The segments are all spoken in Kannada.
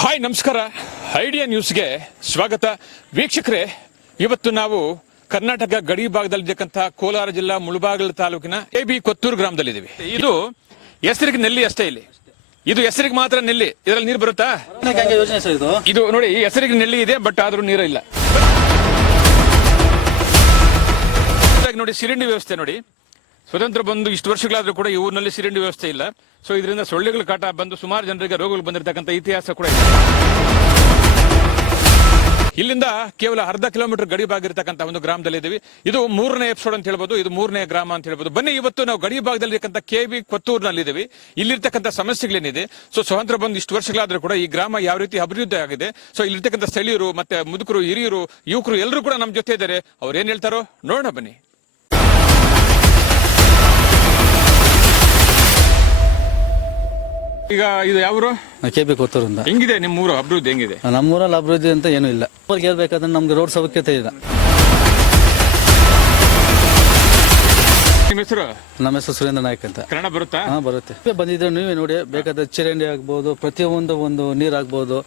ಹಾಯ್ ನಮಸ್ಕಾರ. ಐಡಿಯಾ ನ್ಯೂಸ್ಗೆ ಸ್ವಾಗತ. ವೀಕ್ಷಕರೇ, ಇವತ್ತು ನಾವು ಕರ್ನಾಟಕ ಗಡಿ ಭಾಗದಲ್ಲಿರ್ತಕ್ಕಂಥ ಕೋಲಾರ ಜಿಲ್ಲಾ ಮುಳಬಾಗಿಲು ತಾಲೂಕಿನ AB ಕೊತ್ತೂರು ಗ್ರಾಮದಲ್ಲಿದ್ದೀವಿ. ಇದು ಹೆಸರಿಗೆ ನೆಲ್ಲಿ ಅಷ್ಟೇ. ಇದು ಹೆಸರಿಗೆ ಮಾತ್ರ ನೆಲ್ಲಿ. ಇದರಲ್ಲಿ ನೀರು ಬರುತ್ತಾ? ಇದು ನೋಡಿ, ಹೆಸರಿಗೆ ನೆಲ್ಲಿ ಇದೆ, ಬಟ್ ಆದ್ರೂ ನೀರು ಇಲ್ಲ. ನೋಡಿ, ಸಿರಿಂಡಿ ವ್ಯವಸ್ಥೆ ನೋಡಿ. ಸ್ವತಂತ್ರ ಬಂದು ಇಷ್ಟು ವರ್ಷಗಳಾದ್ರೂ ಕೂಡ ಈ ಊರಿನಲ್ಲಿ ಸಿರಿಂಡಿ ವ್ಯವಸ್ಥೆ ಇಲ್ಲ. ಸೊ ಇದರಿಂದ ಸೊಳ್ಳೆಗಳ ಕಾಟ ಬಂದು ಸುಮಾರು ಜನರಿಗೆ ರೋಗಗಳು ಬಂದಿರತಕ್ಕಂಥ ಇತಿಹಾಸ ಕೂಡ ಇದೆ. ಇಲ್ಲಿಂದ ಕೇವಲ ಅರ್ಧ ಕಿಲೋಮೀಟರ್ ಗಡಿ ಭಾಗ ಇರತಕ್ಕಂಥ ಒಂದು ಗ್ರಾಮದಲ್ಲಿ ಇದ್ದೀವಿ. ಇದು 3ನೇ ಎಪಿಸೋಡ್ ಅಂತ ಹೇಳ್ಬೋದು, ಇದು 3ನೇ ಗ್ರಾಮ ಅಂತ ಹೇಳ್ಬೋದು. ಬನ್ನಿ, ಇವತ್ತು ನಾವು ಗಡಿ ಭಾಗದಲ್ಲಿ ಇರತಕ್ಕಂಥ KB ಕೊತ್ತೂರಿನಲ್ಲಿ ಇದ್ದೀವಿ. ಇಲ್ಲಿರ್ತಕ್ಕಂಥ ಸಮಸ್ಯೆಗಳೇನಿದೆ, ಸೊ ಸ್ವತಂತ್ರ ಬಂದು ಇಷ್ಟು ವರ್ಷಗಳಾದ್ರೂ ಕೂಡ ಈ ಗ್ರಾಮ ಯಾವ ರೀತಿ ಅಭಿವೃದ್ಧಿ ಆಗಿದೆ, ಸೊ ಇಲ್ಲಿರ್ತಕ್ಕಂಥ ಸ್ಥಳೀಯರು ಮತ್ತೆ ಮುದುಕರು, ಹಿರಿಯರು, ಯುವಕರು ಎಲ್ಲರೂ ಕೂಡ ನಮ್ಮ ಜೊತೆ ಇದ್ದಾರೆ. ಅವ್ರು ಏನ್ ಹೇಳ್ತಾರೋ ನೋಡೋಣ ಬನ್ನಿ. ಈಗ ಇದು ಯಾವರು? KB ಕೊತ್ತೂರಿಂದ. ಹೆಂಗಿದೆ ನಿಮ್ಮೂರು ಅಭಿವೃದ್ಧಿ? ಹೆಂಗಿದೆ? ನಮ್ಮೂರಲ್ಲಿ ಅಭಿವೃದ್ಧಿ ಅಂತ ಏನೂ ಇಲ್ಲ. ಹೇಳ್ಬೇಕಾದ್ರೆ ನಮ್ಗೆ ರೋಡ್ ಸೌಖ್ಯತೆ ಇಲ್ಲ. ನಿಮ್ಮ ಹೆಸರು? ನಮ್ಮ ಹೆಸರು ಸುರೇಂದ್ರ ನಾಯ್ಕ ಅಂತ. ಕನ್ನಡ ಬರುತ್ತಾ? ಹಾ, ಬರುತ್ತೆ. ಬಂದಿದ್ರೆ ನೀವೇ ನೋಡಿ, ಬೇಕಾದ್ರೆ ಚಿರಂಡಿ ಆಗ್ಬಹುದು, ಪ್ರತಿಯೊಂದು ಒಂದು ನೀರ್ ಆಗ್ಬಹುದು,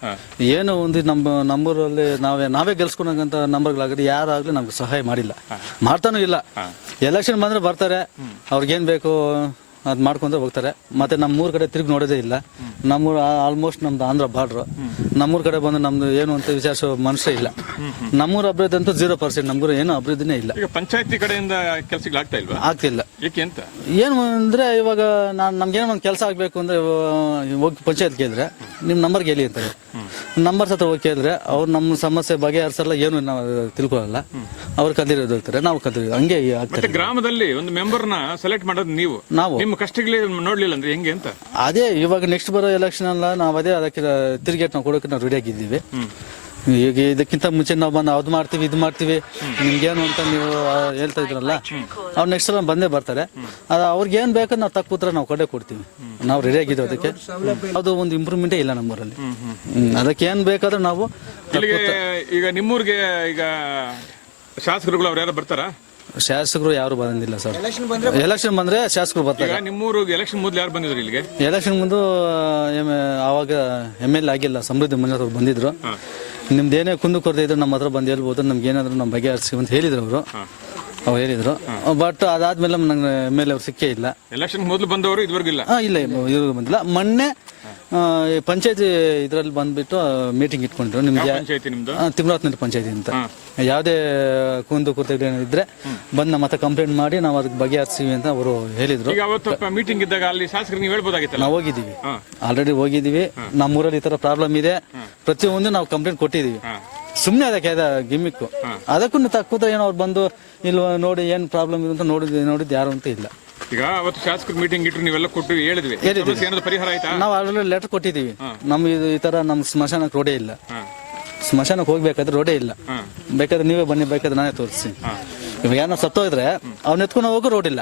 ಏನೋ ಒಂದು ನಮ್ಮೂರಲ್ಲಿ ನಾವೇ ಗೆಲ್ಸ್ಕೊಂಡಂತ ನಂಬರ್ಗಳಾಗಲಿ ಯಾರಾಗ್ಲಿ ನಮ್ಗೆ ಸಹಾಯ ಮಾಡಿಲ್ಲ, ಮಾಡ್ತಾನೂ ಇಲ್ಲ. ಎಲೆಕ್ಷನ್ ಬಂದ್ರೆ ಬರ್ತಾರೆ, ಅವ್ರಿಗೇನ್ ಬೇಕು ಅದ್ ಮಾಡ್ಕೊಂಡ್ರೆ ಹೋಗ್ತಾರೆ. ಮತ್ತೆ ನಮ್ಮೂರ್ ಕಡೆ ತಿರುಗಿ ನೋಡೋದೇ ಇಲ್ಲ. ನಮ್ಮೂರು ಆಲ್ಮೋಸ್ಟ್ ನಮ್ದು ಆಂಧ್ರ ಬಾರ್ಡ್ರು. ನಮ್ಮೂರ್ ಕಡೆ ಬಂದು ನಮ್ದು ಏನು ಅಂತ ವಿಚಾರಿಸೋ ಮನುಷ್ಯ ಇಲ್ಲ. ನಮ್ಮೂರ ಅಭಿವೃದ್ಧಿ ಅಂತೂ 0%. ನಮ್ಮೂರು ಏನು ಅಭಿವೃದ್ಧಿನೇ ಇಲ್ಲ. ಈಗ ಪಂಚಾಯತಿ ಕಡೆಯಿಂದ ಕೆಲಸಗಳು ಆಗ್ತಾ ಇಲ್ವಾ? ಆಗ್ತಿಲ್ಲ. ಏಕೆ ಅಂತ? ಏನು ಅಂದ್ರೆ ಇವಾಗ ನಮ್ಗೇನೋ ಒಂದು ಕೆಲಸ ಆಗ್ಬೇಕು ಅಂದ್ರೆ ಹೋಗಿ ಪಂಚಾಯತ್ ಕೇಳಿದ್ರೆ ನಿಮ್ ನಂಬರ್ ಗೆಲ್ಲಿ ಅಂತಾರೆ. ನಂಬರ್ ಹತ್ರ ಹೋಗಿ ಕೇಳಿದ್ರೆ ಅವ್ರು ನಮ್ಮ ಸಮಸ್ಯೆ ಬಗೆಹರಿಸಲ್ಲ, ಏನು ನಾವು ತಿಳ್ಕೊಳ್ಳಲ್ಲ. ಅವ್ರು ಕದಿರೋದು ಹೋಗ್ತಾರೆ, ನಾವು ಕದಿರೋದು, ಹಂಗೆ ಆಗ್ತದೆ. ಗ್ರಾಮದಲ್ಲಿ ಒಂದು ಮೆಂಬರ್ನ ಸೆಲೆಕ್ಟ್ ಮಾಡೋದು ನಾವು ನಿಮ್ಮ ಕಷ್ಟಗಳೇ ನೋಡ್ಲಿಲ್ಲ ಅಂದ್ರೆ ಹೆಂಗೆ ಅಂತ? ಅದೇ ಇವಾಗ ನೆಕ್ಸ್ಟ್ ಬರೋ ಎಲೆಕ್ಷನ್ ಅಲ್ಲ, ನಾವು ಅದಕ್ಕೆ ತಿರುಗೇಟ್ ನಾವು ಕೊಡೋಕೆ ನಾವು ರೆಡಿ ಆಗಿದ್ದೀವಿ. ಈಗ ಇದಕ್ಕಿಂತ ಮುಂಚೆ ನಾವು ಬಂದು ಅದು ಮಾಡ್ತೀವಿ ಇದು ಮಾಡ್ತೀವಿ ನಿಮ್ಗೇನು ಅಂತ ನೀವು ಹೇಳ್ತಾ ಇದ್ರಲ್ಲ, ಅವ್ರು ನೆಕ್ಸ್ಟ್ ಸಲ ಬಂದೇ ಬರ್ತಾರೆ. ಅವ್ರಿಗೆ ಏನ್ ಬೇಕು ನಾವು ತಕ್ಕ ಉತ್ತರ ನಾವು ಕೊಡ್ತೀವಿ. ನಾವು ರೆಡಿ ಆಗಿದ್ದೀವಿ. ಅದಕ್ಕೆ ಅದು ಒಂದು ಇಂಪ್ರೂವ್ಮೆಂಟೇ ಇಲ್ಲ ನಮ್ಮೂರಲ್ಲಿ. ಅದಕ್ಕೆ ಏನ್ ಬೇಕಾದ್ರೆ ನಾವು ಈಗ ನಿಮ್ಮೂರಿಗೆ ಈಗ ಶಾಸಕರುಗಳು ಅವ್ರು ಯಾರು ಬರ್ತಾರಾ? ಶಾಸಕರು ಯಾರು ಬಂದಿಲ್ಲ ಸರ್. ಎಲೆಕ್ಷನ್ ಬಂದ್ರೆ ಶಾಸಕರು ಬರ್ತಾರೆ. ನಿಮ್ಮೂರಿಗೆ ಎಲೆಕ್ಷನ್ ಮೊದಲು ಯಾರು ಬಂದಿದ್ರು ಇಲ್ಲಿಗೆ? ಎಲೆಕ್ಷನ್ ಮುಂದೆ ಅವಾಗ MLA ಆಗಿಲ್ಲ, ಸಮೃದ್ಧಿ ಮಂಜುನಾಥ್ ಅವ್ರು ಬಂದಿದ್ರು. ನಿಮ್ದೇನೇ ಕುಂದು ಕೊರತೆ ಇದ್ರು ನಮ್ಮ ಹತ್ರ ಬಂದು ಹೇಳ್ಬೋದು, ನಮ್ಗೆ ಏನಾದ್ರು ನಮ್ಮ ಬಗೆಹರಿಸಿ ಅಂತ ಹೇಳಿದ್ರು ಅವ್ರು ಹೇಳಿದ್ರು. ಬಟ್ ಅದಾದ್ಮೇಲೆ ನಂಗೆ MLA ಅವ್ರು ಸಿಕ್ಕೇ ಇಲ್ಲ. ಎಲೆಕ್ಷನ್ ಮೊದಲು ಬಂದವರು ಇದುವರೆಗೂ ಇಲ್ಲ? ಇಲ್ಲ, ಇವ್ರಿಗೂ ಬಂದಿಲ್ಲ. ಮೊನ್ನೆ ಪಂಚಾಯತಿ ಇದ್ರಲ್ಲಿ ಬಂದ್ಬಿಟ್ಟು ಮೀಟಿಂಗ್ ಇಟ್ಕೊಂಡ್ರು. ನಿಮ್ಗೆ ತಿಮ್ರಾತ್ನಲ್ಲಿ ಪಂಚಾಯತಿ ಅಂತ ಯಾವುದೇ ಕುಂದು ಕೊರತೆ ಇದ್ರೆ ಬಂದು ನಮ್ಮ ಹತ್ರ ಕಂಪ್ಲೇಂಟ್ ಮಾಡಿ ನಾವು ಅದಕ್ಕೆ ಬಗೆಹರಿಸ್ತೀವಿ ಅಂತ ಅವರು ಹೇಳಿದ್ರು. ಮೀಟಿಂಗ್ ಇದ್ದಾಗ ಅಲ್ಲಿ ಶಾಸಕರು ನೀವು ಹೇಳ್ಬೋದಾಗಿತ್ತು. ನಾವು ಹೋಗಿದ್ದೀವಿ, ಆಲ್ರೆಡಿ ಹೋಗಿದ್ದೀವಿ. ನಮ್ಮೂರಲ್ಲಿ ಈ ತರ ಪ್ರಾಬ್ಲಮ್ ಇದೆ, ಪ್ರತಿಯೊಂದು ನಾವು ಕಂಪ್ಲೇಂಟ್ ಕೊಟ್ಟಿದ್ದೀವಿ. ಸುಮ್ಮನೆ ಅದಕ್ಕೆ ಗಿಮ್ಮಿಕ್ಕು. ಅದಕ್ಕೂ ತಕ್ಕೂತ ಏನೋ ಅವ್ರು ಬಂದು ಇಲ್ಲಿ ನೋಡಿ ಏನ್ ಪ್ರಾಬ್ಲಮ್ ಇದೆ ಅಂತ ನೋಡಿದ್ ಯಾರು ಅಂತ ಇಲ್ಲ. ಈಗ ಅವತ್ತು ಶಾಸಕರು ಮೀಟಿಂಗ್ ಇಟ್ಟು ನೀವೆಲ್ಲ ಕೊಟ್ಟು ಹೇಳಿದ್ವಿ, ಪರಿಹಾರ ಆಯ್ತಾ? ನಾವು ಆಲ್ರೆಡಿ ಲೆಟರ್ ಕೊಟ್ಟಿದ್ದೀವಿ. ಈ ತರ ನಮ್ ಸ್ಮಶಾನಕ್ಕೆ ರೋಡೇ ಇಲ್ಲ, ಸ್ಮಶಾನಕ್ಕೆ ಹೋಗ್ಬೇಕಾದ್ರೆ ರೋಡೇ ಇಲ್ಲ. ಬೇಕಾದ್ರೆ ನೀವೇ ಬನ್ನಿ, ಬೇಕಾದ್ರೆ ನಾನೇ ತೋರಿಸ್ತೀನಿ. ಇವಾಗ ಯಾರು ಸತ್ತೋದ್ರೆ ಅವ್ನ ಎತ್ಕೊಂಡು ಹೋಗೋ ರೋಡ್ ಇಲ್ಲ.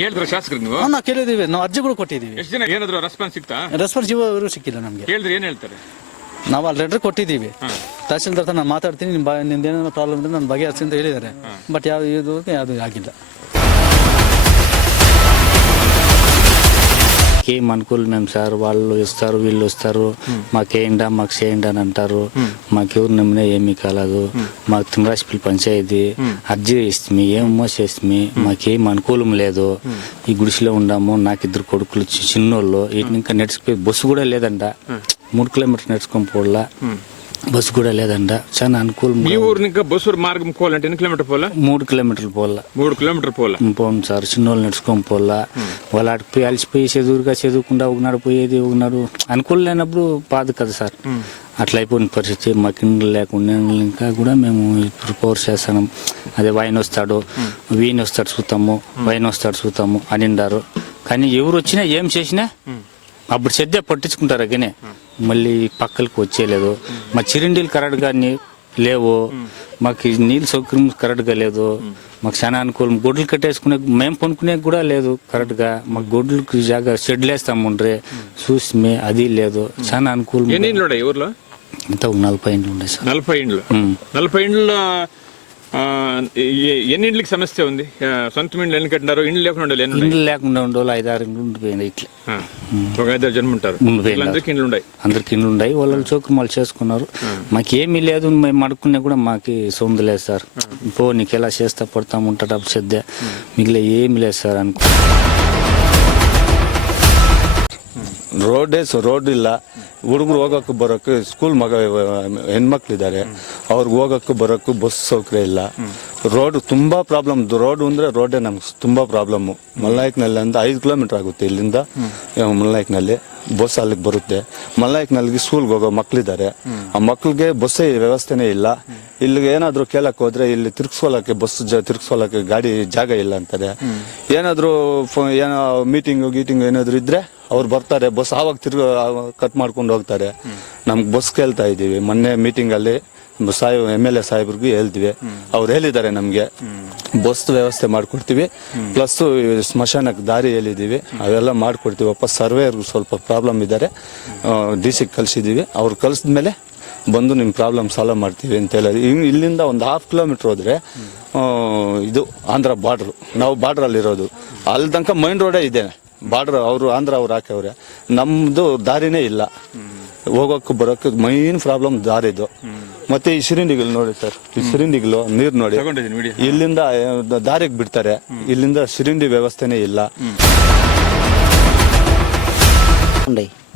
ಹೇಳಿದ್ರ ಶಾಸಕರು ನೀವು? ನಾವು ಕೇಳಿದೀವಿ, ನಾವು ಅರ್ಜಿಗಳು ಕೊಟ್ಟಿದ್ದೀವಿ. ಎಷ್ಟು ಜನ ಏನಾದ್ರು ರೆಸ್ಪಾನ್ಸ್ ಸಿಗ್ತಾ? ರೆಸ್ಪಾನ್ಸ್ ಇವರು ಸಿಕ್ಕಿಲ್ಲ ನಮ್ಗೆ. ಹೇಳಿದ್ರೆ ಏನ್ ಹೇಳ್ತಾರೆ? ನಾವು ಅಲ್ಲಿ ಲೆಟರ್ ಕೊಟ್ಟಿದ್ದೀವಿ. ತಹಸೀಲ್ದಾರ್ ಹತ್ರ ನಾನು ಮಾತಾಡ್ತೀನಿ, ನಿಮ್ದೇನೋ ಪ್ರಾಬ್ಲಮ್ ಇದ್ರೆ ನಾನು ಬಗೆಹರಿಸಿ ಅಂತ ಹೇಳಿದ್ದಾರೆ. ಬಟ್ ಯಾವುದು ಆಗಿಲ್ಲ. ఏం అనుకూలం సార్, వాళ్ళు ఇస్తారు వీళ్ళు వస్తారు, మాకేండా మాకు చేయండి అని అంటారు. మాకెవరు నమ్మినా ఏమీ కాలేదు. మాకు తిమరాశిపల్లి పంచాయతీ అర్జీ ఇస్తుంది, ఏమో చేస్తుంది, మాకేం అనుకూలం లేదు. ఈ గుడిసెలో ఉండాము. నాకు 2 కొడుకులు చిన్నోళ్ళు. వీటిని ఇంకా నడిచిపోయి బస్సు కూడా లేదంట. 3 కిలోమీటర్లు నడుచుకొని పోవాలా, బస్సు కూడా లేదంట. చాలా అనుకూలం. మీ ఊరు ఇంకా బస్సు మార్గం పోవాలంటే ఎన్ని కిలోమీటర్ పోవాలా? 3 కిలోమీటర్లు పోవాలా. 3 కిలోమీటర్ పోవాలా? పోను సార్. చిన్నోళ్ళు నడుచుకొని పోవాలా. వాళ్ళు ఆడిపోయి అలసిపోయి చదువుకుండా ఒకనాడు పోయేది, ఒకనాడు అనుకూలం లేనప్పుడు బాధ కదా సార్. అట్లా అయిపోయిన పరిస్థితి. మాకు ఇండ్లు లేకుండా ఇంకా కూడా మేము ఇప్పుడు పవర్ చేస్తాం. అదే వైన్ వస్తాడు, వీన్ వస్తాడు చూస్తాము, వైన్ వస్తాడు చూస్తాము అని అన్నారు. కానీ ఎవరు వచ్చినా ఏం చేసినా అప్పుడు శ్రద్ధ పట్టించుకుంటారు. అగనే మళ్ళీ పక్కలకు వచ్చేయలేదు. మా చిరిండీలు కరెక్ట్గా లేవు, మాకు నీళ్ళు సౌకర్యం కరెక్ట్గా లేదు. మాకు చాలా అనుకూలం. గొడ్లు కట్టేసుకునే, మేము కొనుక్కునే కూడా లేదు కరెక్ట్గా. మాకు గొడ్లకు జాగా షెడ్లు వేస్తాముండ్రే చూసి అది లేదు. చాలా అనుకూలం. ఊర్లో ఇంత 40 ఇండ్లు ఉండే సార్. 40 ఇండ్లు. 40 ఇండ్ల ఎన్ని ఇండ్లకి సమస్య ఉంది సొంత ఇండ్లు ఎన్ని కట్టినారు ఇండ్లు లేకుండా ఉండాలి ఎన్ని ఉన్నాయి? ఇండ్లు లేకుండా ఉండేవాళ్ళు 5-6 ఇండ్లు ఉండిపోయినాయి ఇట్లా ఒక 5-6 జన్మ ఉంటారు ఉండిపోయినారు. అందరికి ఇండ్లు ఉన్నాయి. అందరికి ఇండ్లు ఉన్నాయి, వాళ్ళు చౌకమాలు చేసుకున్నారు. మాకేమీ లేదు, మేము అడుక్కునే కూడా మాకు సొంత లేదు సార్. పో నీకు ఎలా చేస్తా పడతాం ఉంటాడు అప్పుడు సద్య మిగిలే ఏమి లేదు సార్ అనుకో. ರೋಡ್ ಇಲ್ಲ, ಹುಡುಗರು ಹೋಗೋಕ್ಕೂ ಬರೋಕ್ಕೆ ಸ್ಕೂಲ್ ಹೆಣ್ಮಕ್ಳಿದ್ದಾರೆ, ಅವ್ರಿಗೆ ಹೋಗೋಕ್ಕೂ ಬರೋಕ್ಕೂ ಬಸ್ ಸೌಕರ್ಯ ಇಲ್ಲ. ರೋಡ್ ತುಂಬಾ ಪ್ರಾಬ್ಲಮ್. ರೋಡ್ ಅಂದ್ರೆ ರೋಡೇ ನಮ್ಗೆ ತುಂಬಾ ಪ್ರಾಬ್ಲಮ್. ಮಲ್ನಾಯಕನಲ್ಲಿ ಅಂದ್ರೆ 5 ಕಿಲೋಮೀಟರ್ ಆಗುತ್ತೆ ಇಲ್ಲಿಂದ ಮಲ್ನಾಯಕನಲ್ಲಿ. ಬಸ್ ಅಲ್ಲಿಗೆ ಬರುತ್ತೆ. ಮಲ್ನಾಯಕನಲ್ಲಿ ಸ್ಕೂಲ್ಗೆ ಹೋಗೋ ಮಕ್ಳಿದ್ದಾರೆ, ಆ ಮಕ್ಳಿಗೆ ಬಸ್ಸೇ ವ್ಯವಸ್ಥೆನೇ ಇಲ್ಲ. ಇಲ್ಲಿಗೆ ಏನಾದ್ರು ಕೇಳಕ್ ಹೋದ್ರೆ ಇಲ್ಲಿ ತಿರ್ಗಿಸ್ಕೊಳಕ್ಕೆ ಬಸ್ ತಿರ್ಗಿಸ್ಕೊಳಕ್ಕೆ ಗಾಡಿ ಜಾಗ ಇಲ್ಲ ಅಂತಾರೆ. ಏನಾದ್ರು ಏನೋ ಮೀಟಿಂಗ್ ಏನಾದ್ರು ಇದ್ರೆ ಅವ್ರು ಬರ್ತಾರೆ, ಬಸ್ ಆವಾಗ ಕಟ್ ಮಾಡ್ಕೊಂಡು ಹೋಗ್ತಾರೆ. ನಮ್ಗೆ ಬಸ್ ಕೇಳ್ತಾ ಇದೀವಿ. ಮೊನ್ನೆ ಮೀಟಿಂಗ್ ಅಲ್ಲಿ MLA ಸಾಹೇಬ್ರಿಗೂ ಹೇಳ್ತೀವಿ, ಅವ್ರು ಹೇಳಿದ್ದಾರೆ ನಮ್ಗೆ ಬಸ್ ವ್ಯವಸ್ಥೆ ಮಾಡ್ಕೊಡ್ತೀವಿ, ಪ್ಲಸ್ ಸ್ಮಶಾನಕ್ಕೆ ದಾರಿ ಹೇಳಿದೀವಿ, ಅವೆಲ್ಲ ಮಾಡ್ಕೊಡ್ತೀವಿ. ವಾಪಸ್ ಸರ್ವೇರ್ಗೂ ಸ್ವಲ್ಪ ಪ್ರಾಬ್ಲಮ್ ಇದ್ದಾರೆ, DC ಕಳ್ಸಿದೀವಿ. ಅವ್ರು ಕಳ್ಸಿದ್ಮೇಲೆ ಬಂದು ನಿಮ್ಮ ಪ್ರಾಬ್ಲಮ್ ಸಾಲ್ವ್ ಮಾಡ್ತೀವಿ ಅಂತ ಹೇಳಿ. ಇಲ್ಲಿಂದ ಒಂದು 1/2 ಕಿಲೋಮೀಟರ್ ಹೋದ್ರೆ ಇದು ಆಂಧ್ರ ಬಾರ್ಡ್ರು. ನಾವು ಬಾರ್ಡ್ರಲ್ಲಿ ಇರೋದು. ಅಲ್ಲಿ ತನಕ ಮೈನ್ ರೋಡೇ ಇದೆ ಬಾರ್ಡರ್. ಅವರು ಆಂಧ್ರ ಅವ್ರು ಹಾಕವ್ರೆ, ನಮ್ದು ದಾರಿನೇ ಇಲ್ಲ. ಹೋಗೋಕ್ಕೂ ಬರೋಕ್ಕೆ ಮೈನ್ ಪ್ರಾಬ್ಲಮ್ ದಾರಿದು. ಮತ್ತೆ ಈ ಸಿರಿಂಡಿಗಳು ನೋಡಿ ಸರ್, ಈ ಸಿರಿಂಡಿಗಳು ನೀರು ನೋಡಿ ಇಲ್ಲಿಂದ ದಾರಿಗೆ ಬಿಡ್ತಾರೆ. ಇಲ್ಲಿಂದ సిరిండి వ్యవస్థనే ಇಲ್ಲ.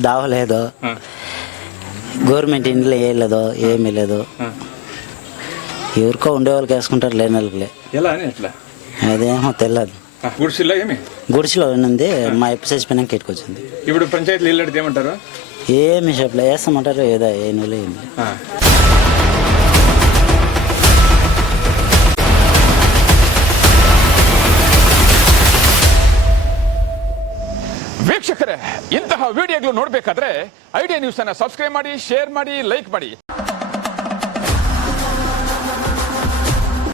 దావ లేదు, గవర్నమెంట్ ఇండ్లు వేయలేదు, ఏమీ లేదు. ఎవరికో ఉండే వాళ్ళకి వేసుకుంటారు, లేని వాళ్ళకి అదేమో తెలియదు. గుడిసిల్లా ఏమి గుడిసిలో ఉంది, మా ఎప్పు చచ్చిపోయినాక ఎట్టుకొచ్చింది. ఇప్పుడు పంచాయతీలు ఇల్లు అడిగితే ఏమంటారు? ఏమి షాప్లో వేస్తామంటారు, ఏదో ఏమి ఏమి. ವೀಕ್ಷಕರೇ, ಇಂತಹ ವಿಡಿಯೋಗಳು ನೋಡಬೇಕಾದ್ರೆ ಐಡಿಯಾ ನ್ಯೂಸ್ ಅನ್ನ ಸಬ್ಸ್ಕ್ರೈಬ್ ಮಾಡಿ, ಶೇರ್ ಮಾಡಿ, ಲೈಕ್ ಮಾಡಿ.